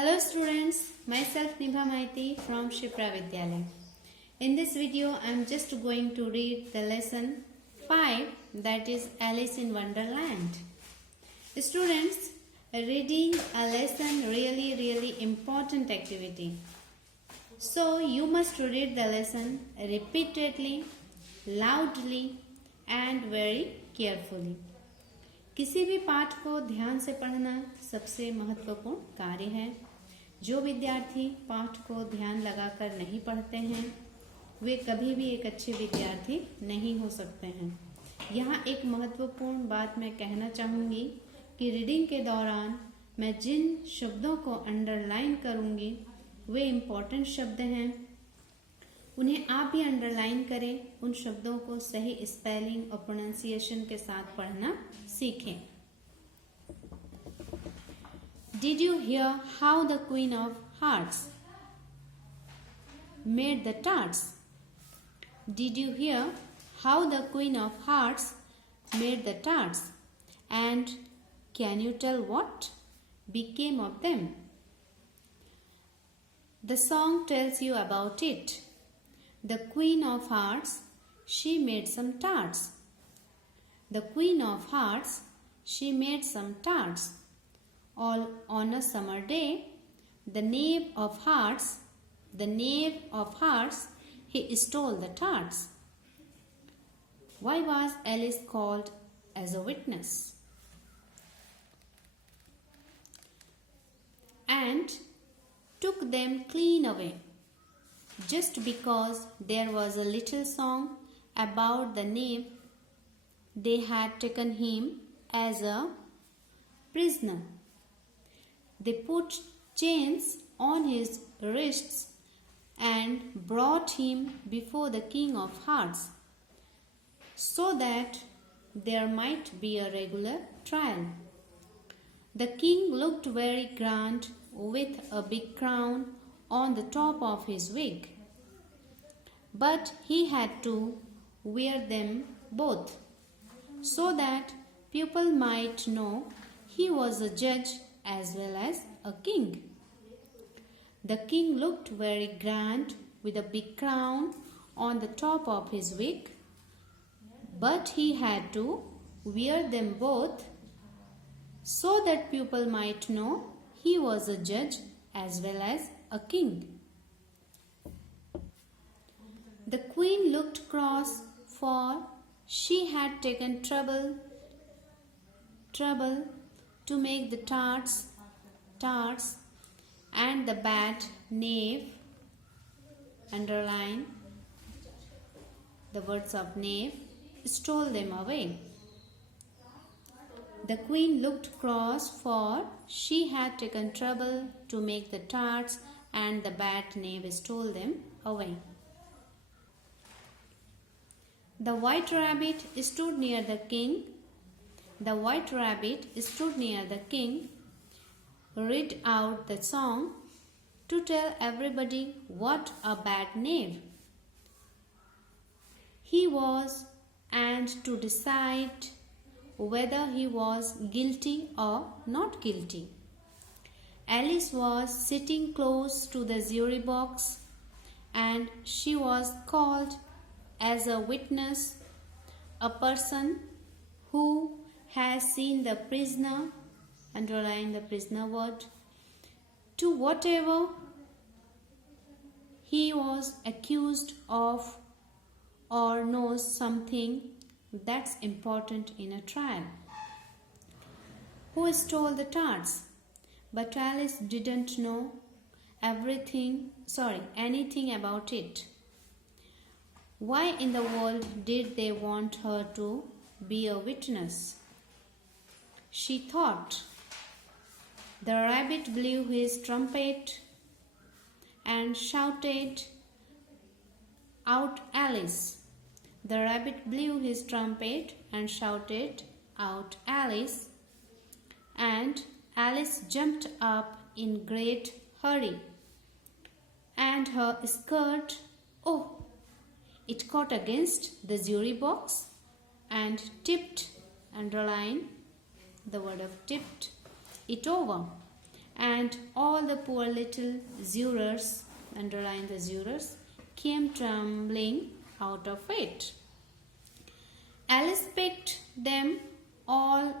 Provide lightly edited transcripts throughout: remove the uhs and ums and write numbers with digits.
Hello students, myself Nibha Maiti from Shipra Vidyalaya. In this video I am just going to read the lesson 5, that is Alice in Wonderland. Students, reading a lesson really important activity. So you must read the lesson repeatedly, loudly and very carefully. किसी भी पाठ को ध्यान से पढ़ना सबसे महत्वपूर्ण कार्य है। जो विद्यार्थी पाठ को ध्यान लगाकर नहीं पढ़ते हैं वे कभी भी एक अच्छे विद्यार्थी नहीं हो सकते हैं। यहाँ एक महत्वपूर्ण बात मैं कहना चाहूँगी कि रीडिंग के दौरान मैं जिन शब्दों को अंडरलाइन करूँगी वे इम्पोर्टेंट शब्द हैं, उन्हें आप भी अंडरलाइन करें। उन शब्दों को सही स्पेलिंग और प्रोनाउंसिएशन के साथ पढ़ना सीखें। Did you hear how the Queen of Hearts made the tarts? Did you hear how the Queen of Hearts made the tarts? And can you tell what became of them? The song tells you about it. The Queen of Hearts, she made some tarts. The Queen of Hearts, she made some tarts. All on a summer day, the knave of hearts, he stole the tarts. Why was Alice called as a witness? And took them clean away, just because there was a little song about the knave. They had taken him as a prisoner. They put chains on his wrists and brought him before the King of Hearts, so that there might be a regular trial. The king looked very grand with a big crown on the top of his wig, but he had to wear them both, so that people might know he was a judge as well as a king. The king looked very grand with a big crown on the top of his wig, but he had to wear them both so that people might know he was a judge as well as a king. The queen looked cross, for she had taken trouble to make the tarts, and the bad knave, underline the words of knave, stole them away. The queen looked cross, for she had taken trouble to make the tarts, and the bad knave stole them away. The white rabbit stood near the king. The white rabbit stood near the king, read out the song to tell everybody what a bad knave he was and to decide whether he was guilty or not guilty. Alice was sitting close to the jury box and she was called as a witness, a person who has seen the prisoner, underline the prisoner word, to whatever he was accused of, or knows something that's important in a trial. Who stole the tarts? But Alice didn't know anything about it. Why in the world did they want her to be a witness? She thought. The rabbit blew his trumpet and shouted out Alice. The rabbit blew his trumpet and shouted out Alice, and Alice jumped up in great hurry, and her skirt, it caught against the jury box and tipped, underline the word of tipped, it over, and all the poor little jurors, underline the jurors, came tumbling out of it. Alice picked them all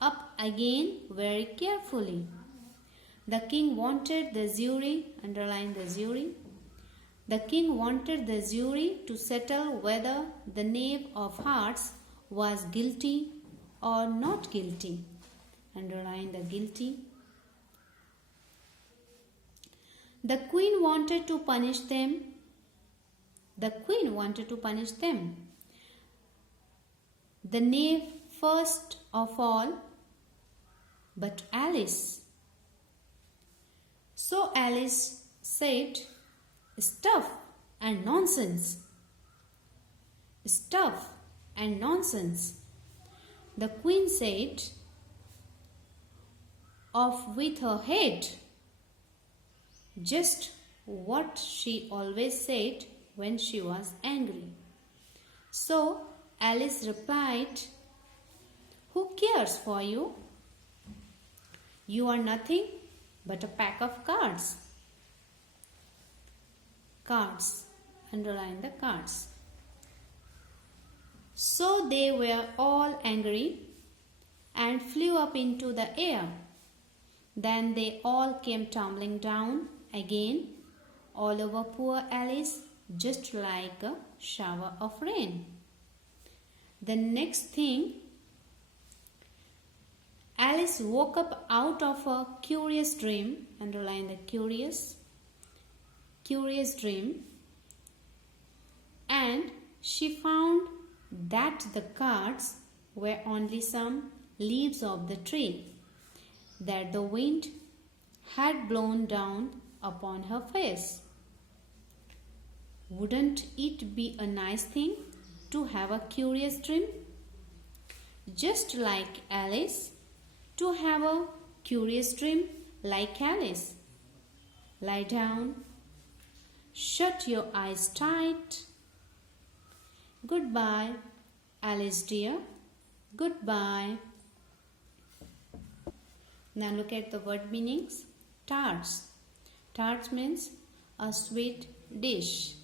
up again very carefully. The king wanted the jury, underline the jury. The king wanted the jury to settle whether the knave of hearts was guilty or not guilty. Underline the guilty. The queen wanted to punish them. The queen wanted to punish them. The knave first of all, but Alice. So Alice said, "Stuff and nonsense. Stuff and nonsense." The queen said, "Off with her head." Just what she always said when she was angry. So Alice replied, "Who cares for you? You are nothing but a pack of cards." Cards. Underline the cards. So they were all angry and flew up into the air. Then they all came tumbling down again all over poor Alice, just like a shower of rain. The next thing, Alice woke up out of a curious dream, underline the curious dream, and she found that the cards were only some leaves of the tree that the wind had blown down upon her face. Wouldn't it be a nice thing to have a curious dream? Just like Alice, to have a curious dream like Alice. Lie down. Shut your eyes tight. Goodbye, Alice dear. Goodbye. Now look at the word meanings. Tarts. Tarts means a sweet dish.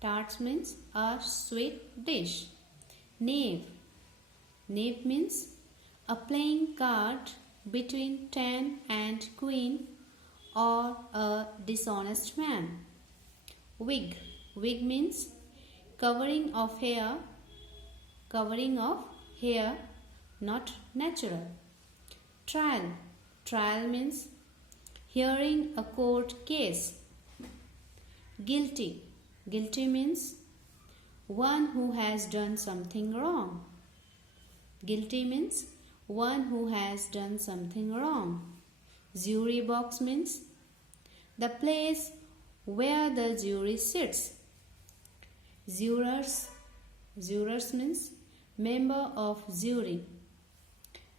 Tarts means a sweet dish. Knave. Knave means a playing card between 10 and queen or a dishonest man. Wig. Wig means covering of hair. Covering of hair, not natural. Trial. Trial means hearing a court case. Guilty. Guilty means one who has done something wrong. Guilty means one who has done something wrong. Jury box means the place where the jury sits. Jurors. Jurors means member of jury.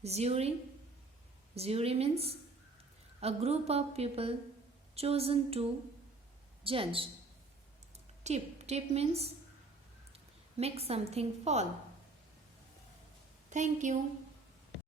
Jury. Jury means a group of people chosen to judge. Tip. Tip means make something fall. Thank you.